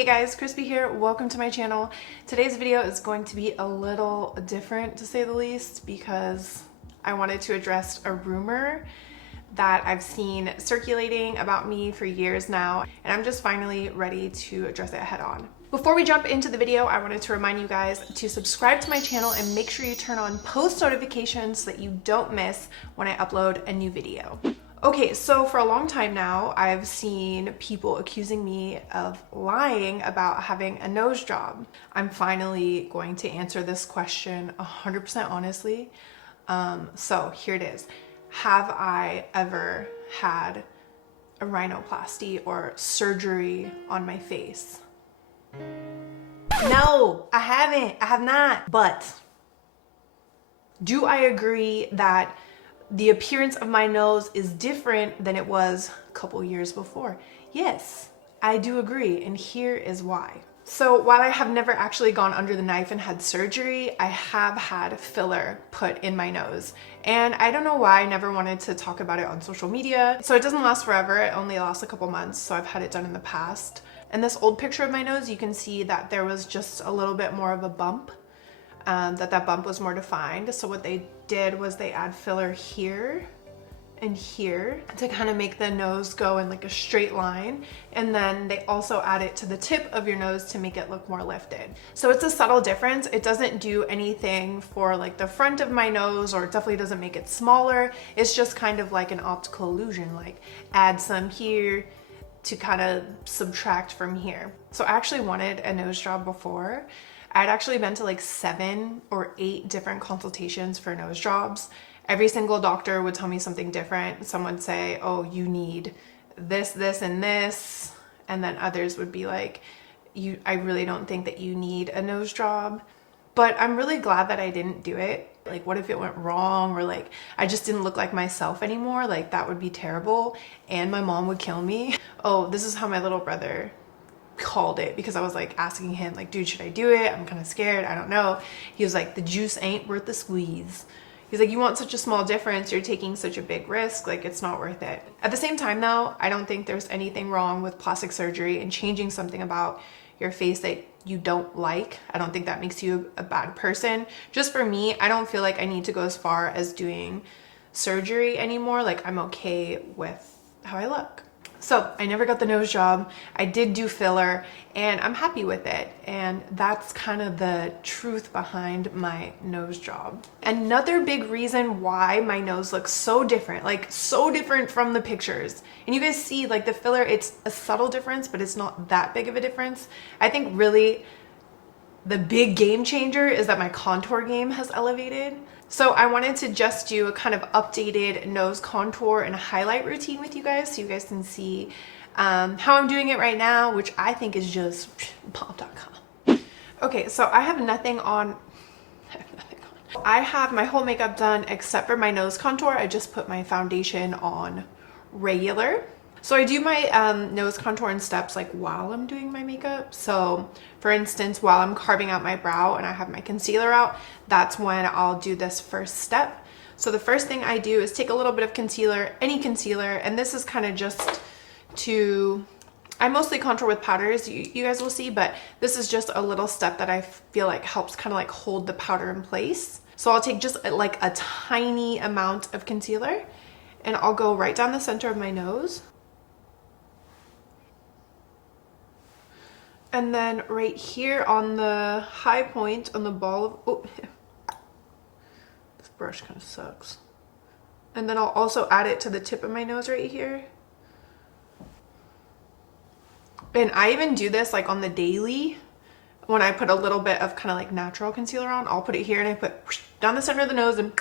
Hey guys, Chrisspy here. Welcome to my channel. Today's video is going to be a little different to say the least because I wanted to address a rumor that I've seen circulating about me for years now, and I'm just finally ready to address it head on. Before we jump into the video, I wanted to remind you guys to subscribe to my channel and make sure you turn on post notifications so that you don't miss when I upload a new video. Okay, so for a long time now, I've seen people accusing me of lying about having a nose job. I'm finally going to answer this question 100% honestly. So here it is. Have I ever had a rhinoplasty or surgery on my face? No, I haven't. I have not. But do I agree that the appearance of my nose is different than it was a couple years before? Yes, I do agree, and here is why. So while I have never actually gone under the knife and had surgery, I have had filler put in my nose. And I don't know why I never wanted to talk about it on social media. So it doesn't last forever, it only lasts a couple months, so I've had it done in the past. In this old picture of my nose, you can see that there was just a little bit more of a bump. That bump was more defined. So what they did was they add filler here and here to kind of make the nose go in like a straight line, and then they also add it to the tip of your nose to make it look more lifted. So it's a subtle difference. It doesn't do anything for like the front of my nose, or it definitely doesn't make it smaller. It's just kind of like an optical illusion, like add some here to kind of subtract from here. So I actually wanted a nose job before. I'd actually been to like 7 or 8 different consultations for nose jobs. Every single doctor would tell me something different. Some would say, oh, you need this, this, and this. And then others would be like, I really don't think that you need a nose job. But I'm really glad that I didn't do it. Like, what if it went wrong, or like I just didn't look like myself anymore? Like, that would be terrible, and my mom would kill me. Oh, this is how my little brother called it, because I was like asking him like, dude, should I do it? I'm kind of scared, I don't know. He was like, the juice ain't worth the squeeze. He's like, you want such a small difference, you're taking such a big risk, like it's not worth it. At the same time though, I don't think there's anything wrong with plastic surgery and changing something about your face that you don't like. I don't think that makes you a bad person. Just for me, I don't feel like I need to go as far as doing surgery anymore. Like, I'm okay with how I look. So I never got the nose job. I did do filler, and I'm happy with it. And that's kind of the truth behind my nose job. Another big reason why my nose looks so different, like so different from the pictures. And you guys see like the filler, it's a subtle difference, but it's not that big of a difference. I think really the big game changer is that my contour game has elevated. So I wanted to just do a kind of updated nose contour and highlight routine with you guys, so you guys can see how I'm doing it right now, which I think is just pop.com. Okay, so I have nothing on. I have my whole makeup done except for my nose contour. I just put my foundation on regular. So I do my nose contour in steps like while I'm doing my makeup. So for instance, while I'm carving out my brow and I have my concealer out, that's when I'll do this first step. So the first thing I do is take a little bit of concealer, any concealer, and this is kind of just to, I mostly contour with powders, you guys will see, but this is just a little step that I feel like helps kind of like hold the powder in place. So I'll take just like a tiny amount of concealer and I'll go right down the center of my nose. And then right here on the high point, on the ball of, oh, this brush kind of sucks. And then I'll also add it to the tip of my nose right here. And I even do this like on the daily, when I put a little bit of kind of like natural concealer on, I'll put it here and I put down the center of the nose and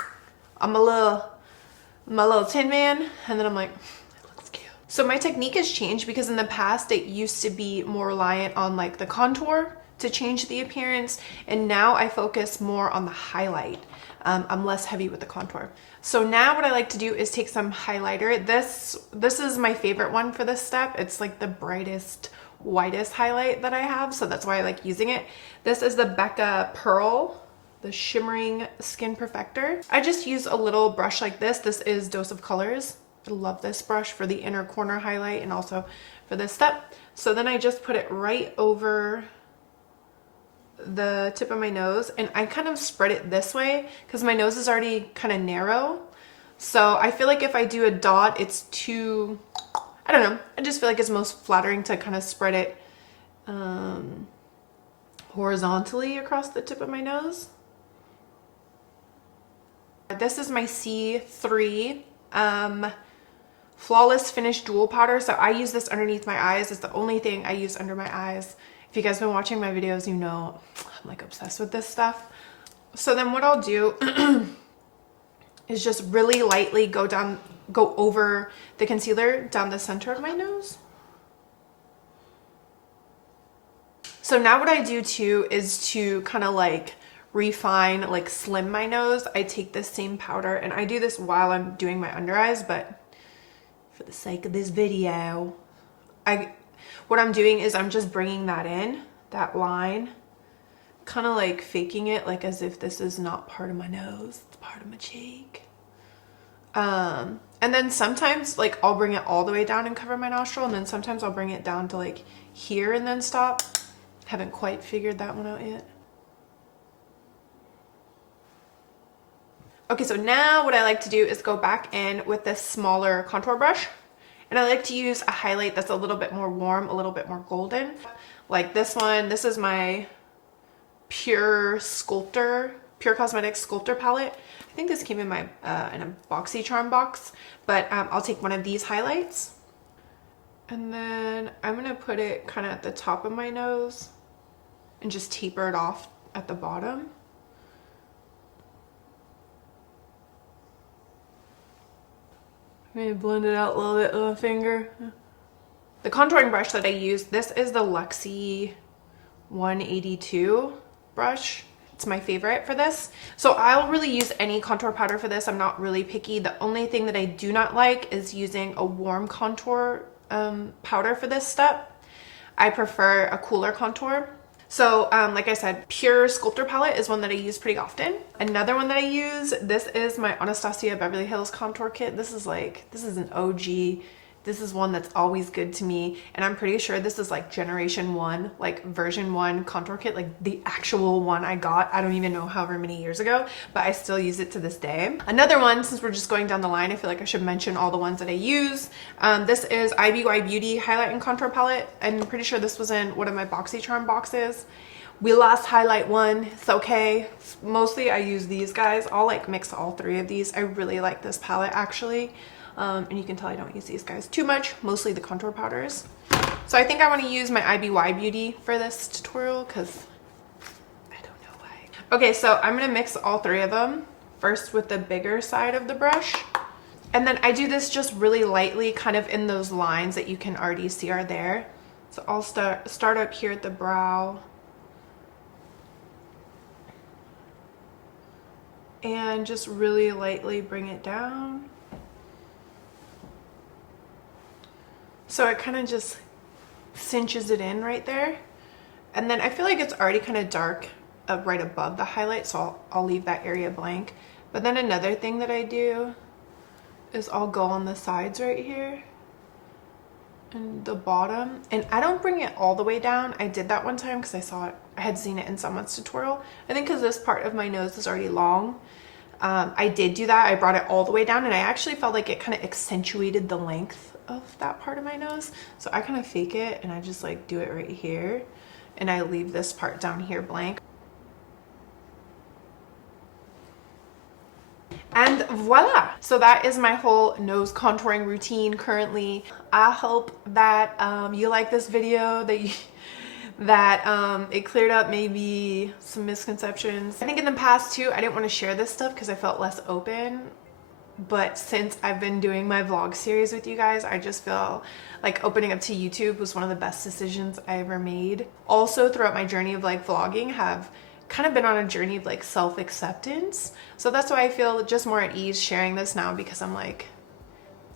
I'm my little Tin Man, and then I'm like, so my technique has changed because in the past it used to be more reliant on like the contour to change the appearance, and now I focus more on the highlight. I'm less heavy with the contour. So now what I like to do is take some highlighter. This is my favorite one for this step. It's like the brightest, whitest highlight that I have, so that's why I like using it. This is the Becca Pearl, the Shimmering Skin Perfector. I just use a little brush like this. This is Dose of Colors. I love this brush for the inner corner highlight and also for this step. So then I just put it right over the tip of my nose, and I kind of spread it this way because my nose is already kind of narrow. So I feel like if I do a dot, it's too, I don't know. I just feel like it's most flattering to kind of spread it horizontally across the tip of my nose. This is my C3 Flawless Finish Dual Powder. So I use this underneath my eyes. It's the only thing I use under my eyes. If you guys have been watching my videos, you know I'm like obsessed with this stuff. So then what I'll do is just really lightly go over the concealer down the center of my nose. So now what I do too is to kind of like refine, like slim my nose. I take this same powder, and I do this while I'm doing my under eyes, but for the sake of this video, what I'm doing is I'm just bringing that in, that line, kind of like faking it, like as if this is not part of my nose, it's part of my cheek. And then sometimes like I'll bring it all the way down and cover my nostril, and then sometimes I'll bring it down to like here and then stop. Haven't quite figured that one out yet. Okay, so now what I like to do is go back in with this smaller contour brush. And I like to use a highlight that's a little bit more warm, a little bit more golden. Like this one, this is my Pure Cosmetics Sculptor palette. I think this came in my in a BoxyCharm box, but I'll take one of these highlights. And then I'm gonna put it kind of at the top of my nose and just taper it off at the bottom. Maybe blend it out a little bit with a finger. The contouring brush that I use, this is the Luxie 182 brush. It's my favorite for this. So I'll really use any contour powder for this. I'm not really picky. The only thing that I do not like is using a warm contour powder for this step. I prefer a cooler contour. So like I said, Pure Sculptor palette is one that I use pretty often. Another one that I use, this is my Anastasia Beverly Hills contour kit. This is an OG. This is one that's always good to me, and I'm pretty sure this is like generation 1, like version 1 contour kit, like the actual one I got, I don't even know however many years ago, but I still use it to this day. Another one, since we're just going down the line, I feel like I should mention all the ones that I use. This is IBY Beauty Highlight and Contour Palette. I'm pretty sure this was in one of my BoxyCharm boxes. We lost highlight one, it's okay. Mostly I use these guys. I'll like mix all three of these. I really like this palette actually. And you can tell I don't use these guys too much, mostly the contour powders. So I think I want to use my IBY Beauty for this tutorial because I don't know why. Okay, so I'm going to mix all three of them, first with the bigger side of the brush. And then I do this just really lightly, kind of in those lines that you can already see are there. So I'll start up here at the brow. And just really lightly bring it down. So it kind of just cinches it in right there. And then I feel like it's already kind of dark right above the highlight, so I'll leave that area blank. But then another thing that I do is I'll go on the sides right here and the bottom. And I don't bring it all the way down. I did that one time because I had seen it in someone's tutorial. I think because this part of my nose is already long. I did do that. I brought it all the way down, and I actually felt like it kind of accentuated the length of that part of my nose. So I kind of fake it and I just like do it right here, and I leave this part down here blank. And voila! So that is my whole nose contouring routine currently. I hope that you like this video, that it cleared up maybe some misconceptions. I think in the past too, I didn't want to share this stuff because I felt less open. But since I've been doing my vlog series with you guys, I just feel like opening up to YouTube was one of the best decisions I ever made. Also, throughout my journey of like vlogging, have kind of been on a journey of like self-acceptance. So that's why I feel just more at ease sharing this now, because I'm like,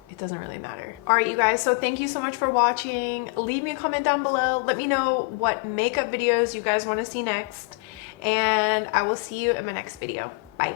it doesn't really matter. All right, you guys, so thank you so much for watching. Leave me a comment down below. Let me know what makeup videos you guys want to see next, and I will see you in my next video. Bye.